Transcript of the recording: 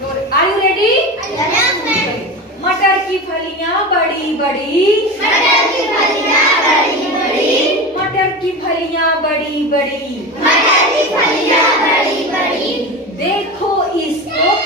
Are you ready? Yes ma'am. मटर की फलियां बड़ी बड़ी, मटर की फलियां बड़ी बड़ी, मटर की फलियां बड़ी बड़ी, मटर की फलियां बड़ी बड़ी, देखो इसको